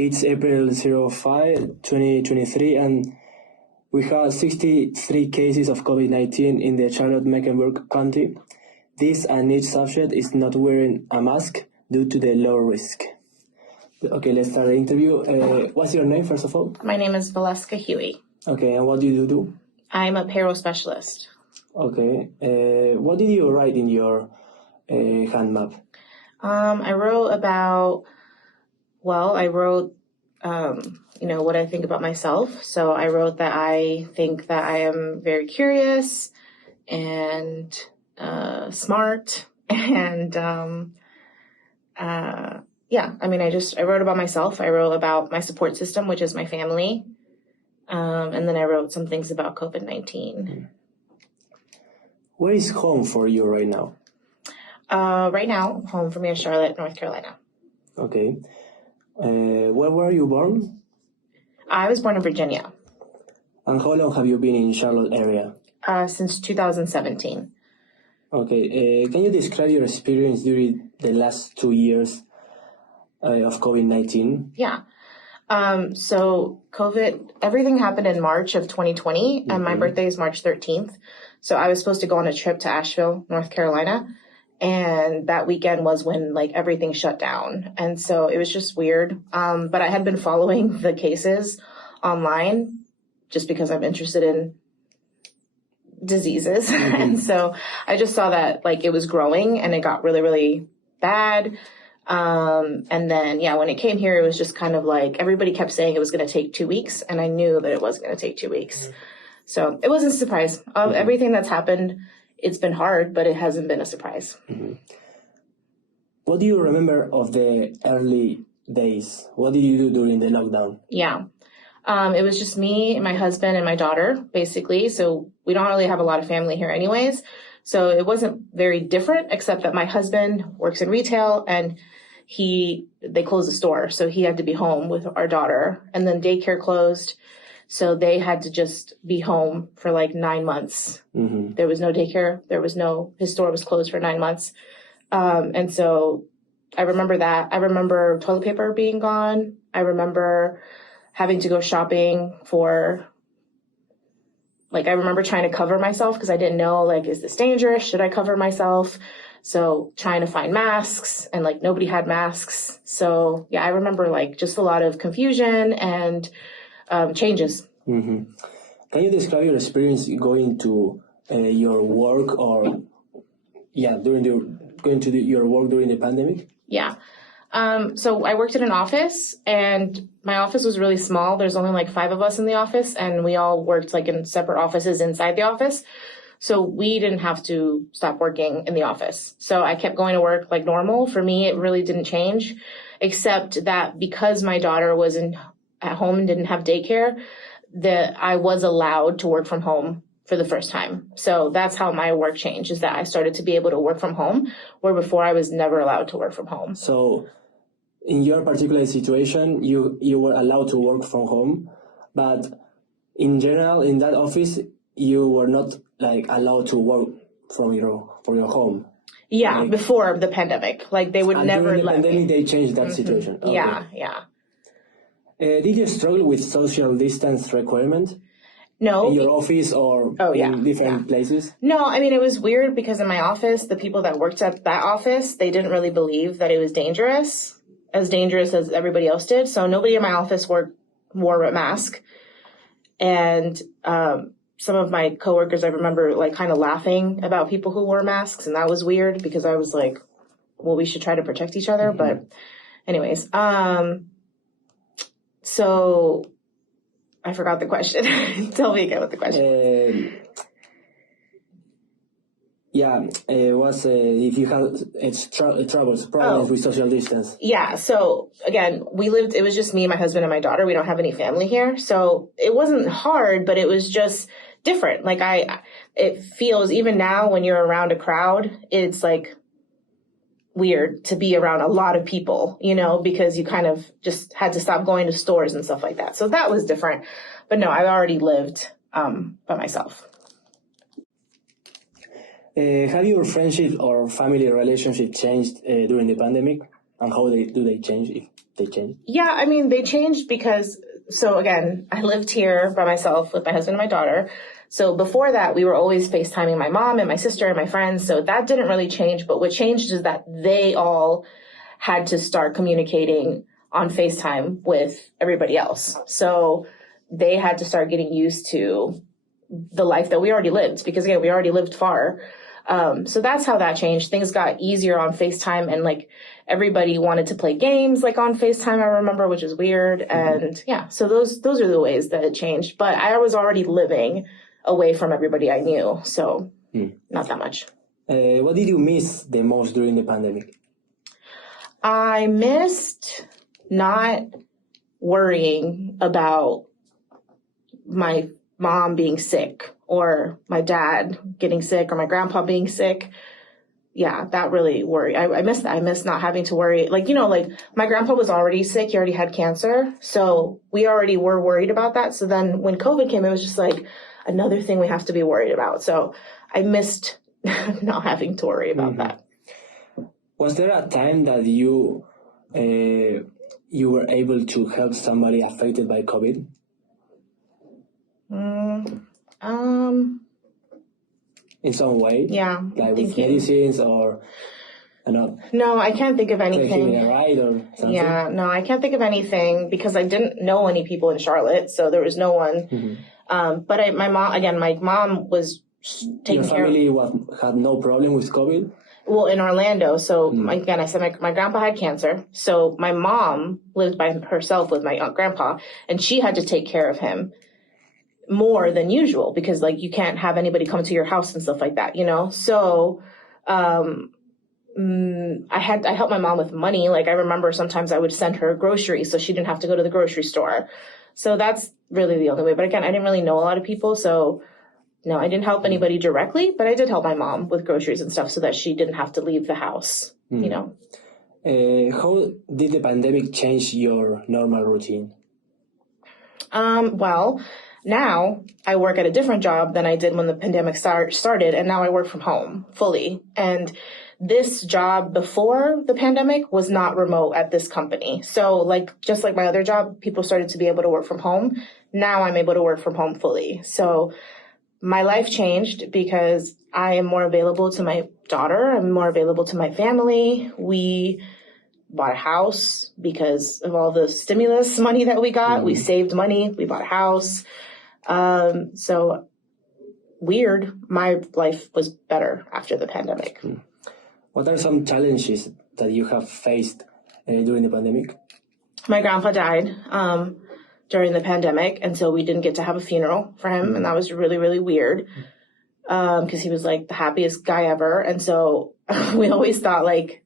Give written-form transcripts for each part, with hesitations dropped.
It's April 05, 2023, and we have 63 cases of COVID-19 in the Charlotte-Mecklenburg County. This and each subject is not wearing a mask due to the low risk. Okay, let's start the interview. What's your name, first of all? My name is Valeska Hughey. Okay, and what do you do? I'm a payroll specialist. Okay. What did you write in your hand map? I wrote about, what I think about myself. So I wrote that I think that I am very curious and smart. And I wrote about myself. I wrote about my support system, which is my family. And then I wrote some things about COVID-19. Where is home for you right now? Right now, home for me is Charlotte, North Carolina. Okay. Where were you born? I was born in Virginia. And how long have you been in Charlotte area? Since 2017. Okay. Can you describe your experience during the last 2 years of COVID-19? Yeah. So COVID, everything happened in March of 2020, and my birthday is March 13th. So I was supposed to go on a trip to Asheville, North Carolina. And that weekend was when everything shut down. And so it was just weird. But I had been following the cases online just because I'm interested in diseases. And so I just saw that it was growing and it got really, really bad. And then, when it came here, it was just kind of everybody kept saying it was going to take 2 weeks. And I knew that it wasn't going to take 2 weeks. So it wasn't a surprise. Everything that's happened, it's been hard, but it hasn't been a surprise. What do you remember of the early days? What did you do during the lockdown? Yeah. It was just me, my husband, and my daughter, basically. So we don't really have a lot of family here anyways. So it wasn't very different, except that my husband works in retail and they closed the store. So he had to be home with our daughter, and then daycare closed. So they had to just be home for 9 months. There was no daycare. His store was closed for 9 months. And so I remember that. I remember toilet paper being gone. I remember having to go shopping for, I remember trying to cover myself because I didn't know, is this dangerous? Should I cover myself? So trying to find masks, and nobody had masks. So yeah, I remember just a lot of confusion and changes. Can you describe your experience going to your work your work during the pandemic? Yeah. So I worked in an office, and my office was really small. There's only 5 of us in the office, and we all worked in separate offices inside the office. So we didn't have to stop working in the office. So I kept going to work like normal. For me, it really didn't change, except that because my daughter was at home and didn't have daycare, that I was allowed to work from home for the first time. So that's how my work changed, is that I started to be able to work from home, where before I was never allowed to work from home. So in your particular situation, you were allowed to work from home, but in general, in that office, you were not allowed to work from your home. Yeah, before the pandemic, they would never let me. And then they changed that situation. Okay. Yeah. Did you struggle with social distance requirement? No. In your office or in different places? No, I mean, it was weird because in my office, the people that worked at that office, they didn't really believe that it was as dangerous as everybody else did. So nobody in my office wore a mask. And some of my coworkers, I remember kind of laughing about people who wore masks. And that was weird because I was well, we should try to protect each other. But anyways, so I forgot the question. Tell me again what the question was. It was if you had problems with social distance. Yeah, so again, it was just me, my husband, and my daughter. We don't have any family here. So it wasn't hard, but it was just different. It feels, even now when you're around a crowd, it's weird to be around a lot of people, because you kind of just had to stop going to stores and stuff like that. So that was different. But no, I already lived by myself. Have your friendship or family relationship changed during the pandemic? And how do they change, if they change? Yeah, I mean, they changed because, so again, I lived here by myself with my husband and my daughter. So before that, we were always FaceTiming my mom and my sister and my friends. So that didn't really change. But what changed is that they all had to start communicating on FaceTime with everybody else. So they had to start getting used to the life that we already lived, because again, we already lived far. So that's how that changed. Things got easier on FaceTime, and like everybody wanted to play games like on FaceTime, I remember, which is weird. And yeah, so those are the ways that it changed. But I was already living away from everybody I knew, so not that much. What did you miss the most during the pandemic? I missed not worrying about my mom being sick or my dad getting sick or my grandpa being sick. Yeah, that really worried. I miss that. I miss not having to worry. Like, like my grandpa was already sick. He already had cancer. So we already were worried about that. So then when COVID came, it was just like another thing we have to be worried about. So I missed not having to worry about that. Was there a time that you were able to help somebody affected by COVID? In some way? Yeah. Like with medicines or not? No, I can't think of anything. Taking a ride or something? Yeah, no, I can't think of anything because I didn't know any people in Charlotte, so there was no one. But my mom was taking care of... Your family had no problem with COVID? Well, in Orlando. So again, I said my grandpa had cancer. So my mom lived by herself with my grandpa, and she had to take care of him more than usual because like you can't have anybody come to your house and stuff like that, So I helped my mom with money. Like I remember sometimes I would send her groceries so she didn't have to go to the grocery store. So that's really the only way. But again, I didn't really know a lot of people, so no, I didn't help anybody directly, but I did help my mom with groceries and stuff so that she didn't have to leave the house, How did the pandemic change your normal routine? Well, now I work at a different job than I did when the pandemic started, and now I work from home fully. And this job before the pandemic was not remote at this company. So like, just like my other job, people started to be able to work from home. Now I'm able to work from home fully. So my life changed because I am more available to my daughter. I'm more available to my family. We bought a house because of all the stimulus money that we got. We saved money. We bought a house. So weird. My life was better after the pandemic. What are some challenges that you have faced during the pandemic? My grandpa died during the pandemic, and so we didn't get to have a funeral for him, and that was really, really weird because he was like the happiest guy ever. And so we always thought like,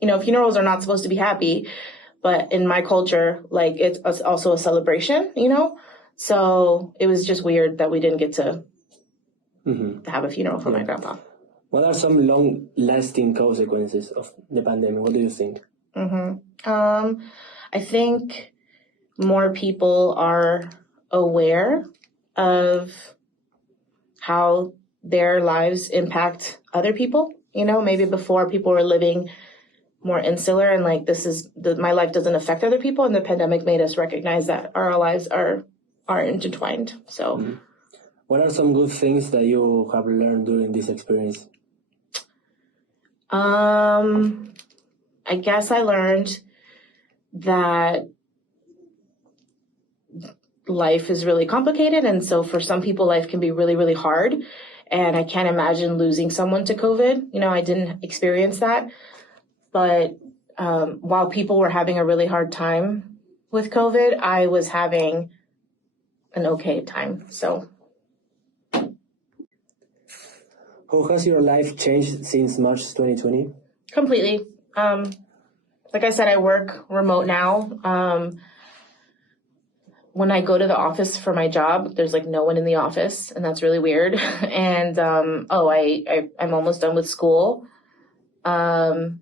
funerals are not supposed to be happy, but in my culture, like it's also a celebration, So it was just weird that we didn't get to have a funeral for my grandpa. What are some long-lasting consequences of the pandemic? What do you think? I think more people are aware of how their lives impact other people. Maybe before people were living more insular and like my life doesn't affect other people, and the pandemic made us recognize that our lives are intertwined. So what are some good things that you have learned during this experience? I guess I learned that life is really complicated, and so for some people life can be really, really hard, and I can't imagine losing someone to COVID. I didn't experience that, but while people were having a really hard time with COVID, I was having an okay time. So how has your life changed since March 2020? Completely. Like I said, I work remote now. When I go to the office for my job, there's like no one in the office, and that's really weird. And I'm almost done with school. When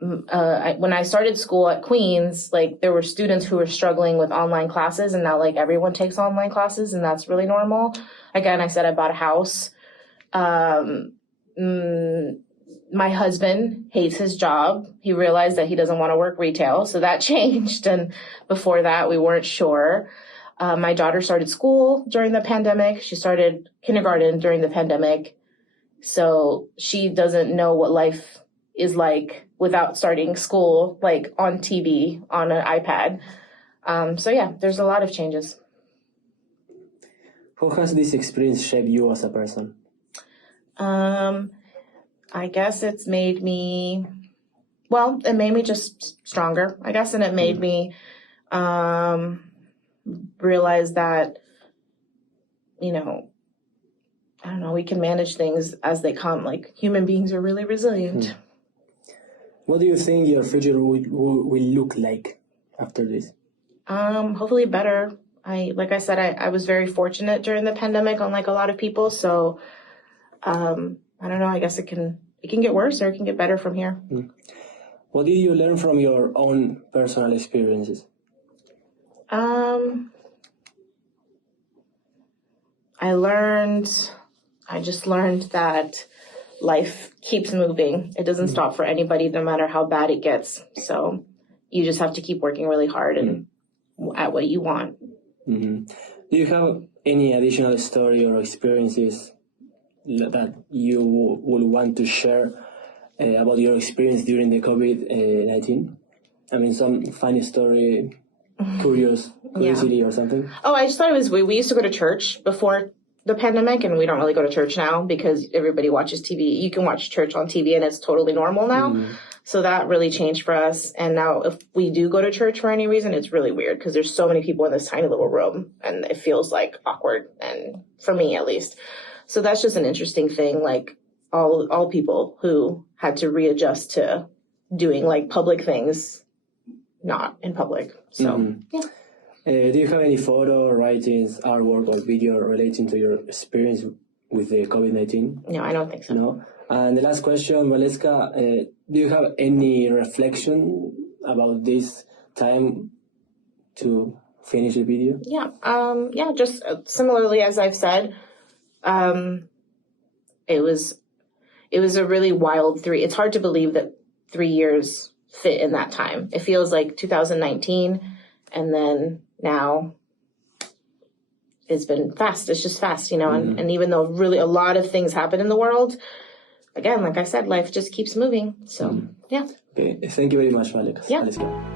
I started school at Queens, like there were students who were struggling with online classes, and now like everyone takes online classes, and that's really normal. Again, I said I bought a house. My husband hates his job. He realized that he doesn't want to work retail, so that changed. And before that, we weren't sure. My daughter started school during the pandemic. She started kindergarten during the pandemic. So she doesn't know what life is like without starting school, like on TV, on an iPad. So yeah, there's a lot of changes. How has this experience shaped you as a person? I guess it made me just stronger, I guess, and it made me realize that, I don't know, we can manage things as they come. Like, human beings are really resilient. What do you think your future will look like after this? Hopefully better. Like I said, I was very fortunate during the pandemic, unlike a lot of people. So, I don't know, I guess it can get worse or it can get better from here. What did you learn from your own personal experiences? I just learned that life keeps moving. It doesn't stop for anybody, no matter how bad it gets. So you just have to keep working really hard and at what you want. Do you have any additional story or experiences that you would want to share about your experience during the COVID-19? I mean, some funny story, curiosity or something? Oh, I just thought it was weird. We used to go to church before the pandemic, and we don't really go to church now because everybody watches TV. You can watch church on TV, and it's totally normal now. So that really changed for us. And now if we do go to church for any reason, it's really weird because there's so many people in this tiny little room, and it feels like awkward, and for me at least. So that's just an interesting thing, like all people who had to readjust to doing like public things not in public. So yeah. Do you have any photo, writings, artwork, or video relating to your experience with the COVID-19? No, I don't think so. No. And the last question, Valeska, do you have any reflection about this time to finish the video? Yeah, just similarly as I've said, it was a really wild it's hard to believe that 3 years fit in that time. It feels like 2019, and then now it's been fast. It's just fast, and even though really a lot of things happen in the world, again, like I said, life just keeps moving. So, yeah. Okay, thank you very much, Valeska. Yeah.